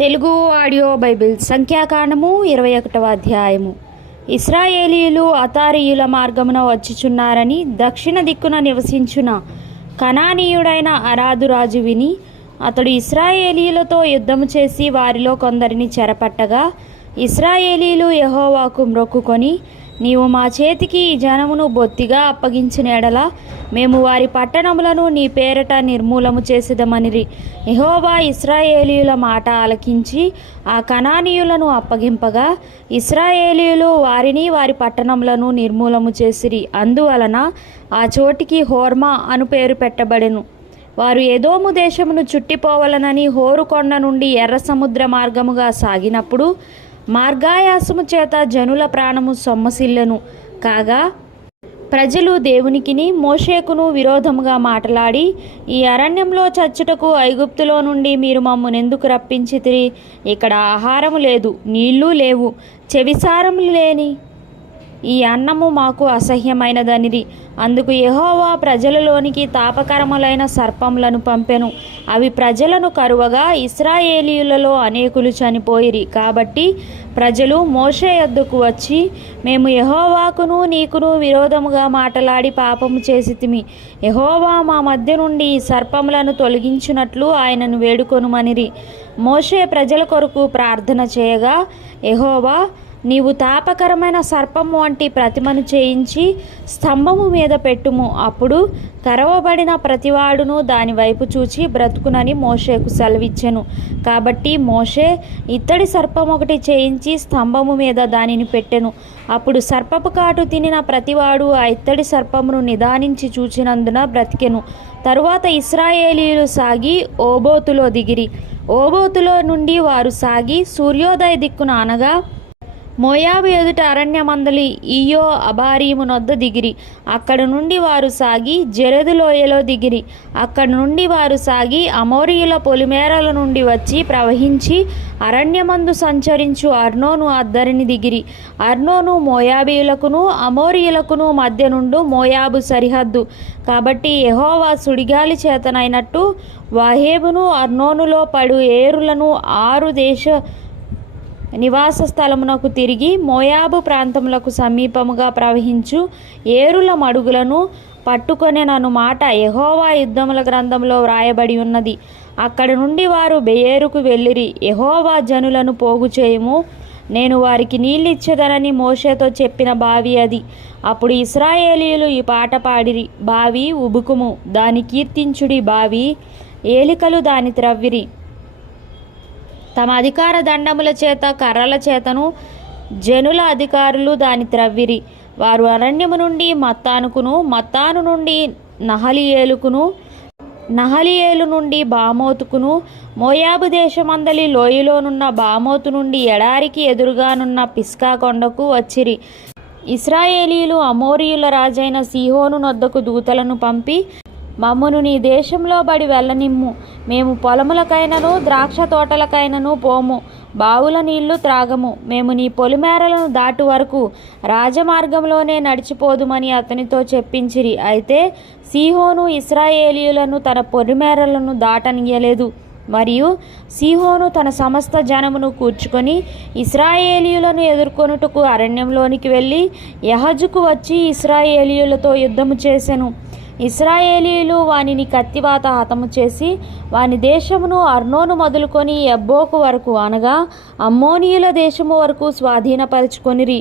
Telugu audio Bible సంఖ్యాకాండము 21వ అధ్యాయము. ఇశ్రాయేలీయులు అతారీయుల మార్గమున వచ్చుచున్నారని దక్షిణ దిక్కున నివసించున కనానీయుడైన అరాదు రాజు విని అతడు ఇశ్రాయేలీయులతో యుద్ధము చేసి వారిలో కొందరిని చెరపట్టగా ఇశ్రాయేలీయులు యెహోవాకు మ్రొక్కుకొని, నీవు మా చేతికి ఈ జనమును బొత్తిగా అప్పగించిన ఎడల మేము వారి పట్టణములను నీ పేరట నిర్మూలము చేసేదమనిరి. యెహోవా ఇశ్రాయేలీయుల మాట ఆలకించి ఆ కనానీయులను అప్పగింపగా ఇశ్రాయేలీయులు వారిని వారి పట్టణములను నిర్మూలము చేసిరి. అందువలన ఆ చోటికి హోర్మా అను పేరు పెట్టబడెను. వారు ఎదోము దేశమును చుట్టిపోవలనని హోరు కొండ నుండి ఎర్ర సముద్ర మార్గముగా సాగినప్పుడు మార్గాయాసము చేత జనుల ప్రాణము సొమ్మసిల్లెను. కాగా ప్రజలు దేవునికిని మోషేకును విరోధముగా మాటలాడి, ఈ అరణ్యంలో చచ్చుటకు ఐగుప్తులో నుండి మీరు మమ్మునెందుకు రప్పించితిరి? ఇక్కడ ఆహారము లేదు, నీళ్లు లేవు, చెవిసారము లేని ఈ అన్నము మాకు అసహ్యమైనదనిరి. అందుకు యెహోవా ప్రజలలోనికి తాపకరములైన సర్పములను పంపెను. అవి ప్రజలను కరువగా ఇశ్రాయేలీయులలో అనేకులు చనిపోయిరి. కాబట్టి ప్రజలు మోషే యొద్దకు వచ్చి, మేము యెహోవాకును నీకును విరోధముగా మాటలాడి పాపము చేసితిమి. యెహోవా మా మధ్య నుండి ఈ సర్పములను తొలగించునట్లు ఆయనను వేడుకొనుమనిరి. మోషే ప్రజల కొరకు ప్రార్థన చేయగా, యెహోవా, నీవు తాపకరమైన సర్పము వంటి ప్రతిమను చేయించి స్తంభము మీద పెట్టుము. అప్పుడు కరవబడిన ప్రతివాడును దాని వైపు చూచి బ్రతుకునని మోషేకు సెలవిచ్చెను. కాబట్టి మోషే ఇత్తడి సర్పం ఒకటి చేయించి స్తంభము మీద దానిని పెట్టెను. అప్పుడు సర్పపు కాటు తినిన ప్రతివాడు ఆ ఇత్తడి సర్పమును నిదానించి చూచినందున బ్రతికెను. తరువాత ఇశ్రాయేలీయులు సాగి ఓబోతులో దిగిరి. ఓబోతులో నుండి వారు సాగి సూర్యోదయ దిక్కున అనగా మోయాబు ఎదుట అరణ్యమందలి ఈయో అబారీము నొద్ద దిగిరి. అక్కడ నుండి వారు సాగి జెరెదు లోయలో దిగిరి. అక్కడ నుండి వారు సాగి అమోరీయుల పొలిమేరల నుండి వచ్చి ప్రవహించి అరణ్యమందు సంచరించు అర్నోను అద్దరిని దిగిరి. అర్నోను మోయాబీయులకును అమోరీయులకును మధ్య నుండు మోయాబు సరిహద్దు. కాబట్టి యెహోవా సుడిగాలి చేతనైనట్టు వాహేబును అర్నోనులో పడు ఏరులను 6 దేశ నివాస స్థలమునకు తిరిగి మోయాబు ప్రాంతములకు సమీపముగా ప్రవహించు ఏరుల మడుగులను పట్టుకొనెనను మాట యెహోవా యుద్ధముల గ్రంథంలో వ్రాయబడి ఉన్నది. అక్కడ నుండి వారు బెయేరుకు వెళ్ళిరి. యెహోవా జనులను పోగు చేయుము, నేను వారికి నీళ్ళిచ్చేదనని మోషేతో చెప్పిన బావి అది. అప్పుడు ఇశ్రాయేలీయులు ఈ పాట పాడిరి. బావి ఉబుకుము, దాని కీర్తించుడి, బావి ఏలికలు దాని త్రవ్విరి. తమ అధికార దండముల చేత కర్రల చేతను జనుల అధికారులు దాని త్రవ్విరి. వారు అరణ్యము నుండి మత్తానుకును, మత్తాను నుండి నహలియేలుకును, నహలియేలు నుండి బామోతుకును, మోయాబు దేశమందలి లోయలోనున్న బామోతు నుండి ఎడారికి ఎదురుగానున్న పిస్కా కొండకు వచ్చిరి. ఇశ్రాయేలీయులు అమోరీయుల రాజైన సీహోను నొద్దకు దూతలను పంపి, మమ్మును నీ దేశంలో బడి వెళ్ళనిమ్ము, మేము పొలములకైనను ద్రాక్ష తోటలకైనను పోము, బావుల నీళ్లు త్రాగము, మేము నీ పొలిమేరలను దాటు వరకు రాజమార్గంలోనే నడిచిపోదుమని అతనితో చెప్పించిరి. అయితే సీహోను ఇశ్రాయేలీయులను తన పొలిమేరలను దాటనీయలేదు. మరియు సీహోను తన సమస్త జనమును కూర్చుకొని ఇశ్రాయేలీయులను ఎదుర్కొనుటకు అరణ్యంలోనికి వెళ్ళి యహజుకు వచ్చి ఇశ్రాయేలీయులతో యుద్ధము చేసెను. ఇశ్రాయేలీయులు వానిని కత్తివాత హతము చేసి వాని దేశమును అర్నోను మొదలుకొని ఎబ్బోకు వరకు అనగా అమ్మోనీయుల దేశము వరకు స్వాధీనపరుచుకొనిరి.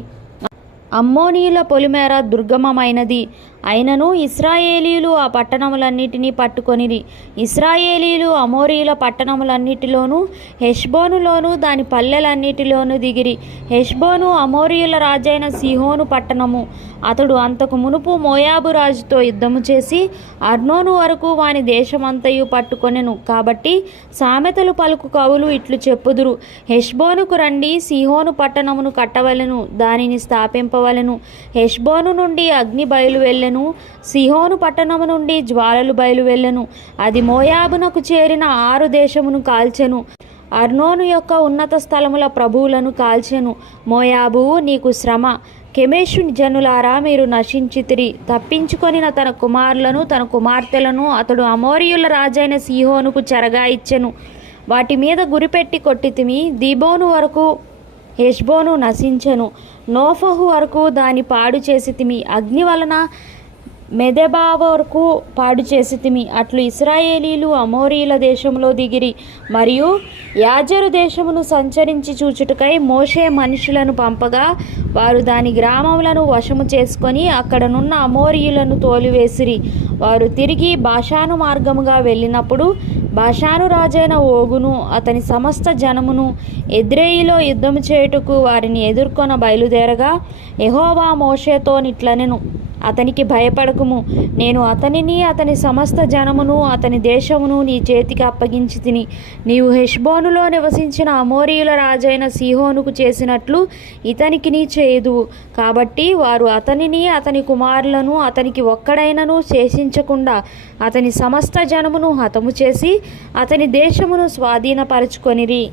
అమ్మోనీయుల పొలిమేర దుర్గమమైనది అయినను ఇశ్రాయేలీయులు ఆ పట్టణములన్నిటినీ పట్టుకొనిరి. ఇశ్రాయేలీయులు అమోరీయుల పట్టణములన్నిటిలోనూ హెష్బోనులోను దాని పల్లెలన్నిటిలోనూ దిగిరి. హెష్బోను అమోరీయుల రాజైన సీహోను పట్టణము. అతడు అంతకు మునుపు మోయాబు రాజుతో యుద్ధము చేసి అర్నోను వరకు వాని దేశమంతయు పట్టుకొనెను. కాబట్టి సామెతలు పలుకు కవులు ఇట్లు చెప్పుదురు, హెష్బోనుకు రండి, సీహోను పట్టణమును కట్టవలెను, దానిని స్థాపింపవలెను. హెష్బోను నుండి అగ్ని బయలు వెళ్ళెను, సీహోను పట్టణము నుండి జ్వాలలు బయలు వెళ్ళెను. అది మోయాబునకు చేరిన 6 దేశమును కాల్చెను. అర్నోను యొక్క ఉన్నత స్థలముల ప్రభువులను కాల్చెను. మోయాబు, నీకు శ్రమ. కెమేషు జనులారా, మీరు నశించితిరి. తప్పించుకొనిన తన కుమారులను తన కుమార్తెలను అతడు అమోరీయుల రాజైన సీహోనుకు చెరగా ఇచ్చెను. వాటి మీద గురిపెట్టి కొట్టితిమి. దీబోను వరకు హెష్బోను నశించెను. నోఫహు వరకు దాని పాడు చేసితిమి. అగ్ని వలన మెదెబా వరకు పాడు చేసితిమి. అట్లు ఇశ్రాయేలీలు అమోరీల దేశంలో దిగిరి. మరియు యాజరు దేశమును సంచరించి చూచుటకై మోషే మనుషులను పంపగా వారు దాని గ్రామములను వశము చేసుకొని అక్కడనున్న అమోరీయులను తోలివేసిరి. వారు తిరిగి బాషాను మార్గముగా వెళ్ళినప్పుడు బాషాను రాజైన ఓగును అతని సమస్త జనమును ఎద్రేయిలో యుద్ధము చేయుటకు వారిని ఎదుర్కొన బయలుదేరగా యెహోవా మోషేతోనిట్లనెను, అతనికి భయపడకుము. నేను అతనిని అతని సమస్త జనమును అతని దేశమును నీ చేతికి అప్పగించి తిని, నీవు హెష్బోనులో నివసించిన అమోరీయుల రాజైన సీహోనుకు చేసినట్లు ఇతనికి నీ చేయుదువు. కాబట్టి వారు అతనిని అతని కుమారులను అతనికి ఒక్కడైనను శేషించకుండా అతని సమస్త జనమును హతము చేసి అతని దేశమును స్వాధీనపరచుకొనిరి.